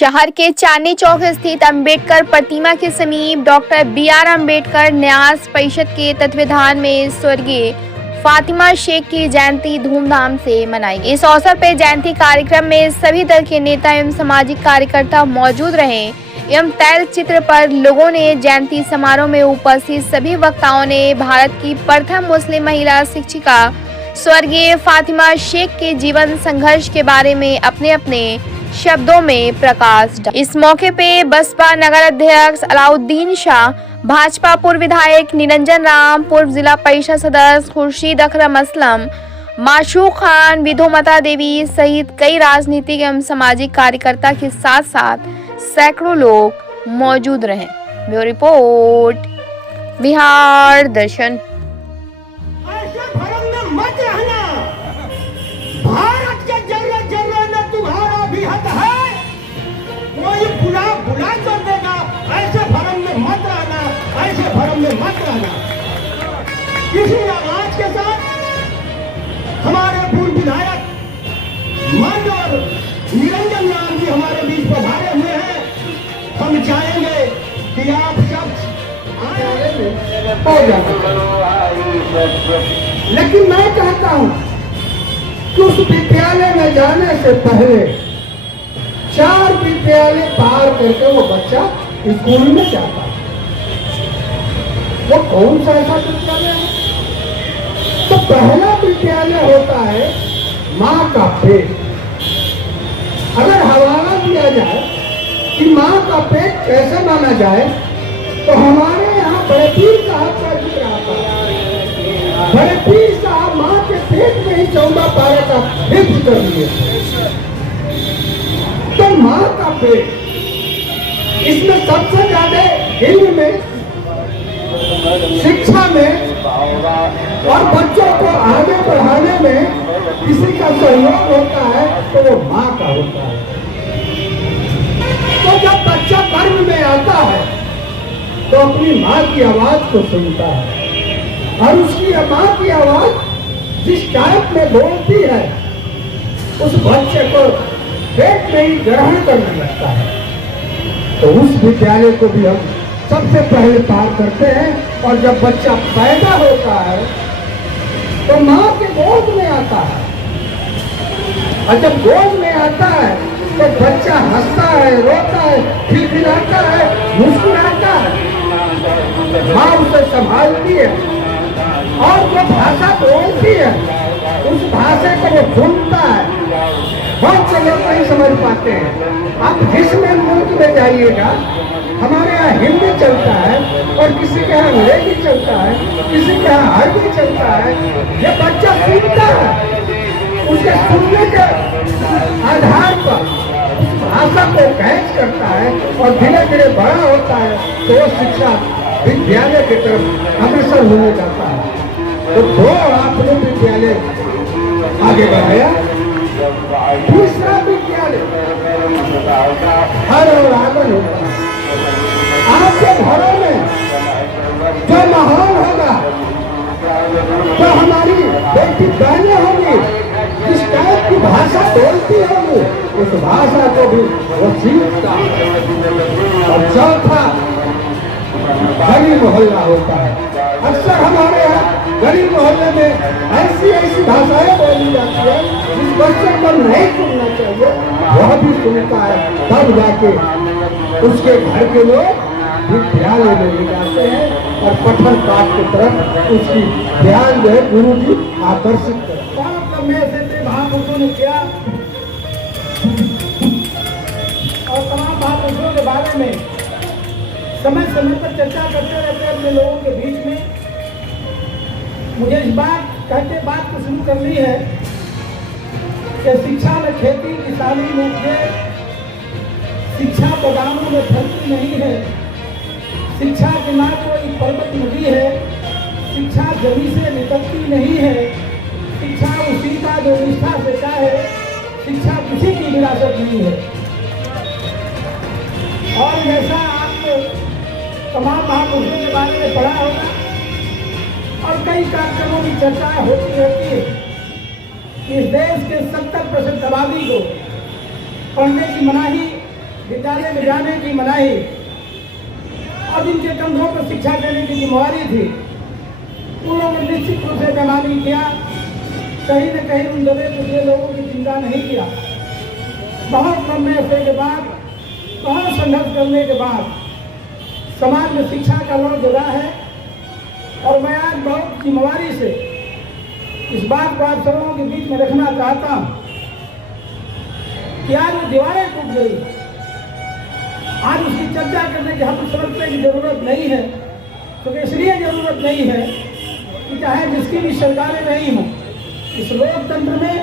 शहर के चांदनी चौक स्थित अंबेडकर प्रतिमा के समीप डॉक्टर बी.आर. अंबेडकर न्यास परिषद के तत्वावधान में स्वर्गीय फातिमा शेख की जयंती धूमधाम से मनाई गई। इस अवसर पर जयंती कार्यक्रम में सभी दल के नेता एवं सामाजिक कार्यकर्ता मौजूद रहे एवं तैल चित्र पर लोगों ने जयंती समारोह में उपस्थित सभी वक्ताओं ने भारत की प्रथम मुस्लिम महिला शिक्षिका स्वर्गीय फातिमा शेख के जीवन संघर्ष के बारे में अपने अपने शब्दों में प्रकाश डाला। इस मौके पे बसपा नगर अध्यक्ष अलाउद्दीन शाह, भाजपा पूर्व विधायक निरंजन राम, पूर्व जिला परिषद सदस्य खुर्शीद अकरम असलम, माशूक खान, विधुमता देवी सहित कई राजनीतिक एवं सामाजिक कार्यकर्ता के साथ साथ सैकड़ों लोग मौजूद रहे। ब्यूरो रिपोर्ट, बिहार दर्शन। भारत के जर्रे जर्रे में तुम्हारा भी हक है। कोई बुला कर देगा, ऐसे भरम में मत रहना, ऐसे भरम में मत रहना। किसी आवाज के साथ हमारे पूर्व विधायक मंच और निरंजन राम जी हमारे बीच पधारे हुए हैं। हम चाहेंगे कि आप सब लेकिन मैं कहता हूं उस विद्यालय में जाने से पहले 4 विद्यालय पार करके वो बच्चा स्कूल में जाता है। वो कौन सा ऐसा विद्यालय है? तो पहला विद्यालय होता है माँ का पेट। अगर हवाला दिया जाए कि माँ का पेट कैसे माना जाए तो हमारे यहाँ बड़े पीर साहब का जिक्र आता है। बड़े पीर साहब माँ के पेट में ही 14 पारे का हिफ्ज कर लिए। तो माँ का पेट, इसमें सबसे ज्यादा इल्म में, शिक्षा में और बच्चों को आगे बढ़ाने में किसी का सहयोग होता है तो वो माँ का होता है। तो जब बच्चा गर्भ में आता है तो अपनी माँ की आवाज को सुनता है और उसकी माँ की आवाज जिस टाइप में बोलती है उस बच्चे को पेट में ही ग्रहण करने लगता है। तो उस विद्यालय को भी हम सबसे पहले पार करते हैं और जब बच्चा पैदा होता है तो माँ के गोद में आता है और जब गोद में आता है तो बच्चा हंसता है, रोता है, खिलखिलाता है, मुस्कुराता है। माँ उसे संभालती है और जो भाषा बोलती है उस भाषा को वो सुनता है। बहुत से लोग नहीं समझ पाते हैं। आप जिस मुल्क में जाइएगा, हमारे यहाँ हिंदी चलता है और किसी के यहाँ अंग्रेजी चलता है, किसी के यहाँ अरबी चलता है। ये बच्चा सुनता है, उसके सुनने के आधार पर भाषा को कैच करता है और धीरे धीरे बड़ा होता है तो वो शिक्षा विद्यालय की तरफ अग्रसर होने जाता है। तो 2 आपने विद्यालय आगे बढ़ाया। दूसरा विद्यालय हर और आंगन होता है। आपके घरों में जो माहौल होगा, जो हमारी बेटी बहनें होंगी, जिस टाइप की भाषा बोलती होगी उस भाषा को भी वो सीखता है। और चौथा गली मोहल्ला होता है। अक्सर हमारे यहाँ गली मोहल्ले में ऐसी भाषाएं बोली जाती है जिस बच्चे को नहीं सुनना चाहिए वह भी सुनता है। तब जाके उसके घर के लोग विद्यालय में ले जाते हैं और पठन पाठ की तरफ उसकी ध्यान जो है गुरु जी आकर्षित करते हैं। महापुरुषों ने किया और तमाम महापुरुषों के बारे में समय समय पर चर्चा करते रहते हैं अपने लोगों के बीच में। मुझे इस बात को शुरू करनी है कि शिक्षा में खेती किसानी में शिक्षा बागानों में फलती नहीं है। शिक्षा के ना कोई पर्वत नदी है, शिक्षा जमीन से निकलती नहीं है। शिक्षा उसी का जो निष्ठा देता है, शिक्षा किसी की विरासत नहीं है। और जैसा आपने तमाम महापुरुषों के बारे में पढ़ा होगा और कई कार्यक्रमों की चर्चाएं होती रहती है कि इस देश के 70% आबादी को पढ़ने की मनाही विद्यालय में जाने की मनाही और जिनके कंधों पर शिक्षा देने की जिम्मेवारी थी, उन लोगों ने निश्चित रूप से बेईमानी किया। कहीं न कहीं उन दबे कुचले लोगों की चिंता नहीं किया। बहुत लंबे अरसे के बाद, बहुत संघर्ष करने के बाद समाज में शिक्षा का लौ जगा है। और मैं आज बहुत जिम्मेवारी से इस बात को आप सबों के बीच में रखना चाहता हूँ कि आज वो दीवारें टूट गई, आज उसकी चर्चा करने की हम समझते की जरूरत नहीं है। तो इसलिए जरूरत नहीं है कि चाहे जिसकी भी सरकारें रही हों, इस लोकतंत्र में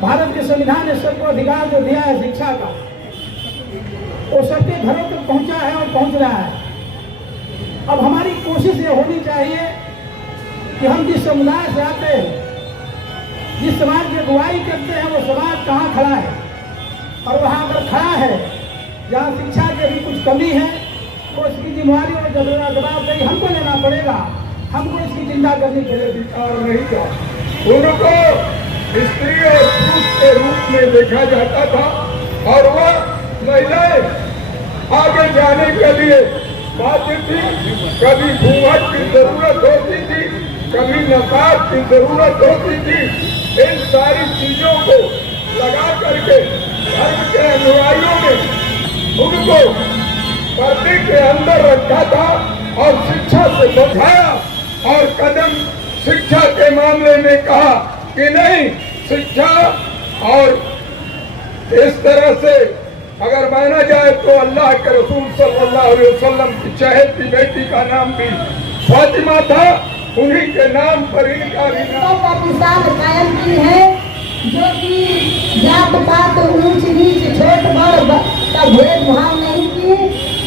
भारत के संविधान ने सबको अधिकार जो दिया है शिक्षा का, वो सबके घरों तक पहुंचा है और पहुंच रहा है। अब हमारी कोशिश ये होनी चाहिए कि हम जिस समुदाय से आते हैं, जिस समाज की अगुवाई करते हैं, वो समाज कहाँ खड़ा है, और वहाँ अगर खड़ा है जहाँ शिक्षा की अभी कुछ कमी है, तो इसकी जिम्मेवारी और जवाबदेही हमको लेना पड़ेगा, हमको इसकी चिंता करनी पड़ेगी। और नहीं क्या उनको स्त्री और पुरुष के रूप में देखा जाता था, और वह महिलाएं आगे जाने के लिए बाध्य थी। कभी घूंघट की जरूरत होती थी, कभी नकाब की जरूरत होती थी। इन सारी चीजों को लगा करके धर्म के अनुयायियों ने उनको पर्दे के अंदर रखा था और शिक्षा से बचाया, और कदम शिक्षा के मामले में कहा कि नहीं, शिक्षा और इस तरह से अगर माना जाए तो अल्लाह के रसूल सल्लल्लाहु अलैहि वसल्लम की चहेती बेटी का नाम भी फातिमा था, उन्हीं के नाम पर इनका भी नाम का मिसाल कायम की है, जो कि जात पात ऊंच नीच छोट बड़ का भेदभाव नहीं की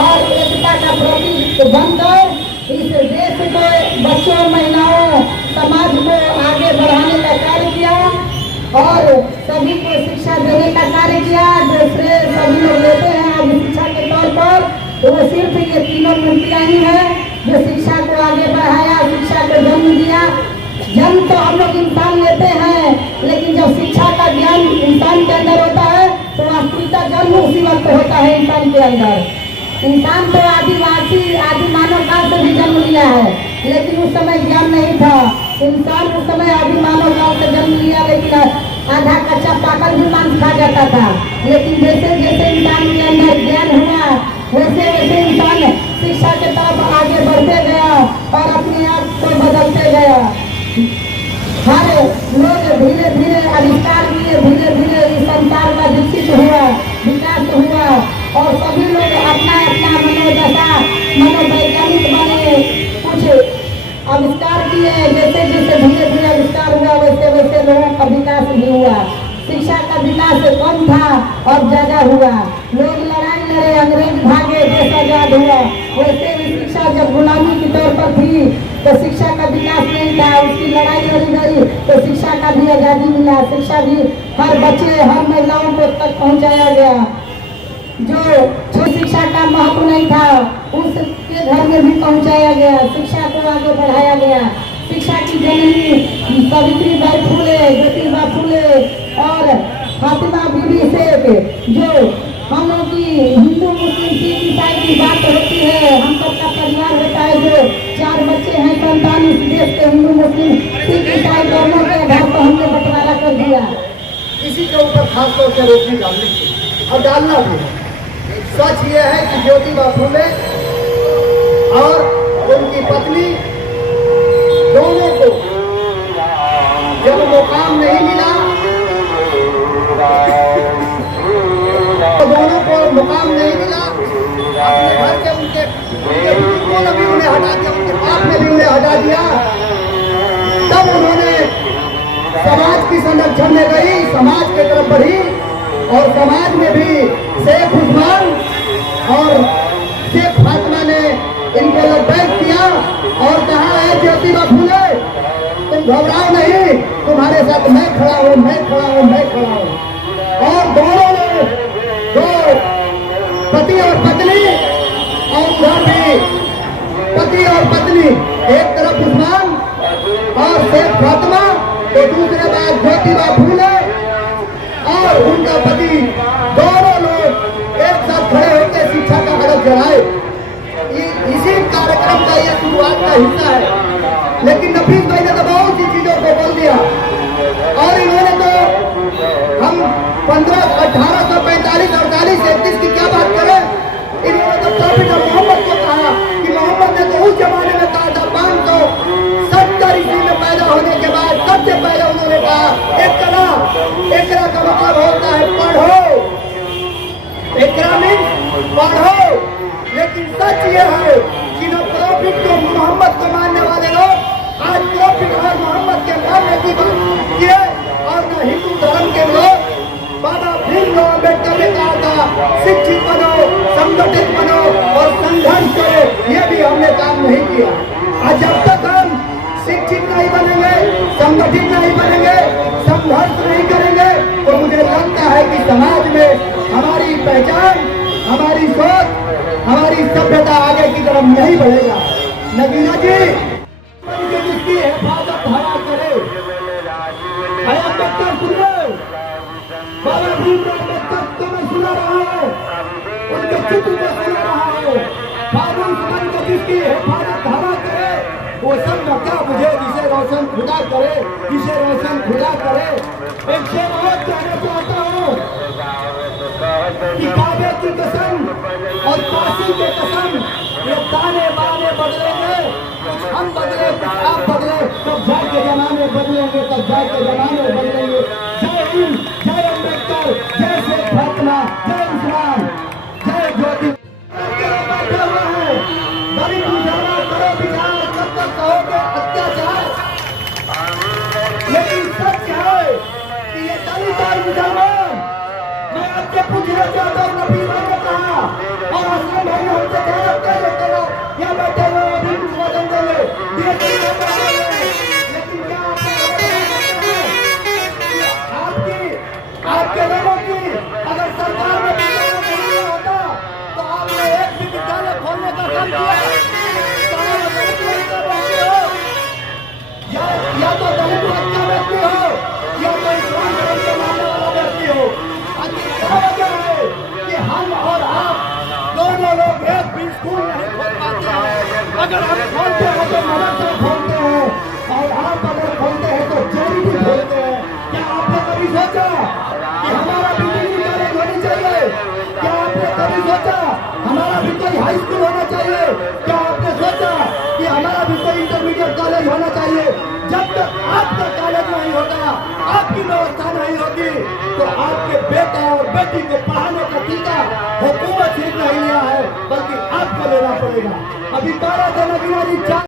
और एकता का प्रतीक बनकर इस देश को, बच्चों, महिलाओं, समाज को आगे बढ़ाने का कार्य किया और सभी को शिक्षा देने का कार्य किया। दूसरे सभी लोग लेते हैं आज शिक्षा के तौर पर, तो वो सिर्फ ये तीनों मूर्तियाँ ही हैं जो शिक्षा को आगे बढ़ाया, शिक्षा को जन्म दिया। जन्म तो हम लोग इंसान लेते हैं, लेकिन जब शिक्षा का ज्ञान इंसान के अंदर होता है तो वास्तविकता जन्म उसी वक्त होता है इंसान के अंदर। इंसान तो आदिवासी आदि मानव काल से भी जन्म लिया है, लेकिन उस समय ज्ञान नहीं था। इंसान उस समय आदि मानव काल से जन्म लिया, लेकिन आधा कच्चा पाकल भी मांस खा जाता था। लेकिन जैसे जैसे इंसान के अंदर ज्ञान हुआ, वैसे वैसे इंसान शिक्षा के तरफ आगे बढ़ते गया और अपने आप को बदलते गया। हर लोग धीरे धीरे आविष्कार किए, धीरे धीरे इस संसार का विकसित हुआ, विकास हुआ और सभी लोग अपना अपना मनोदशा मनोवैज्ञानिक बने, कुछ आविष्कार किए। जैसे जैसे धीरे धीरे आविष्कार हुआ, वैसे वैसे लोगों का विकास भी हुआ। शिक्षा का विकास कम था और ज्यादा हुआ। लोग लड़ाई लड़े, अंग्रेज भागे, देश आजाद हुआ। वैसे भी शिक्षा जब गुलामी के तौर पर थी तो शिक्षा का विकास नहीं था, उसकी लड़ाई लड़ी गई तो शिक्षा का भी आजादी मिला। शिक्षा भी हर बच्चे, हर महिलाओं को तक पहुंचाया गया। जो शिक्षा का महत्व नहीं था उसके घर में भी पहुंचाया गया, शिक्षा को आगे बढ़ाया गया। शिक्षा की जननी सावित्रीबाई फुले, ज्योतिबा फुले और फातिमा बीबी शेख, जो हम लोग की हिंदू मुस्लिम सिख ईसाई की बात होती है, हम सबका परिवार होता है, जो 4 बच्चे हैं संतान इस देश के, हिंदू मुस्लिम सिख ईसाई दोनों के आधार पर हमने बंटवारा कर दिया। इसी के ऊपर खास तौर से रोशनी डालनी चाहिए और डालना भी है। सच ये है कि ज्योतिबा फुले और उनकी पत्नी दोनों को जब मुकाम नहीं मिला, तो दोनों को मुकाम नहीं मिला, अपने घर के उनके बुजुर्गों ने भी उन्हें हटा दिया, उनके बाप ने भी उन्हें हटा दिया। तब उन्होंने समाज की संरक्षण में गई, समाज की तरफ बढ़ी और समाज में भी शेख उस्मान और शेख फातिमा ने इनको लबैक किया और कहा है ज्योतिबा फुले तुम घबराओ नहीं, तुम्हारे साथ मैं खड़ा हूँ, मैं खड़ा हूँ, मैं खड़ा हूँ। और दोनों ने, दो पति और पत्नी, और उधर भी पति और पत्नी, एक तरफ उस्मान और शेख फातिमा, तो दूसरे बात ज्योतिबा फुले और उनका पति, दोनों लोग एक का हिस्सा है। लेकिन नफीस भाई ने तो बहुत सी चीजों को बोल दिया और इन्होंने तो हम 1845 48 31 की क्या बात करें, इन्होंने तो प्रॉफिट ऑफ मोहम्मद को कहा कि मोहम्मद ने तो उस जमाने में कहा था 570 ईस्वी में पैदा होने के बाद सबसे पहले उन्होंने कहा एकरा का मतलब होता है पढ़ो, एकरा मीन्स पढ़ो। लेकिन सच ये है कि न प्रॉफिट को मोहम्मद को मानने वाले लोग आज प्रॉफिट और मोहम्मद के मानने की बात किए और न हिंदू धर्म के लोग बाबा भीमराव अम्बेडकर ने कहा था शिक्षित बनो, संगठित बनो और संघर्ष करो, ये भी हमने काम नहीं किया। आज जब तक हम शिक्षित नहीं बनेंगे, संगठित नहीं बनेंगे, संघर्ष नहीं करेंगे तो मुझे लगता है कि समाज में हमारी पहचान, हमारी सोच, हमारी सभ्यता आगे की तरफ नहीं बढ़ेगा। नगीना जी जिसकी हिफाजत हया करे, हया अम्बेडकर सुन लो, बाबा भीमराव अम्बेडकर को मैं सुना रहा हूँ, उनके चित्र में सुना रहा हूँ। फारूक बन के जिसकी हिफाजत हया करे वो सब क्या मुझे जिसे रोशन खुदा करे, जिसे रोशन खुदा करे। एक शेर और कहना चाहता हूँ कि काबे की कसम और काशी के कसम ये ताने बाने बदलेंगे, कुछ हम बदले कुछ आप बदले, तब जाके जमाने बदलेंगे, तब जाके जमाने बदलेंगे। जय हिंद, जय अम्बेडकर, जय शेख फातिमा, जय इस्लाम, जय ज्योति। बैठे हुए हैं दलित मुसलमान करो विचार, कब तक कहोगे अत्याचार। लेकिन सच है कि ये दलित और मुसलमान, मैं आपसे पूछना चाहता हूँ, नबी भाई ने कहा और असलम भाई ने हमसे कहा क्या बैठे हुए अभी कुछ वजन देंगे, लेकिन क्या आपके लोगों की अगर सरकार में विद्यालय खोलना होता तो आपने एक भी विद्यालय खोलने का काम किया? या तो दलित हत्या व्यक्ति हो या तो इस्लाम धर्म के मानने वाला व्यक्ति हो। क्या वजह है कि हम और आप दोनों लोग एक भी स्कूल नहीं खोल पाते हैं? अगर हम खोलते हैं तो मदरसा खोलते हैं और आप अगर खोलते हैं तो चैरिटी खोलते हैं। क्या आपने कभी सोचा कि हमारा भी डिग्री कॉलेज होनी चाहिए? क्या आपने कभी सोचा हमारा भी कोई हाई स्कूल होना चाहिए? क्या आपने सोचा कि हमारा भी कोई इंटरमीडिएट कॉलेज होना चाहिए? जब तक आपका कॉलेज नहीं होगा, आपकी व्यवस्था नहीं होगी तो आपके बेटा और बेटी को पढ़ाने का टीका हुकूमत सिर्फ नहीं लिया है बल्कि आपको लेना पड़ेगा। अभी 12 जनवरी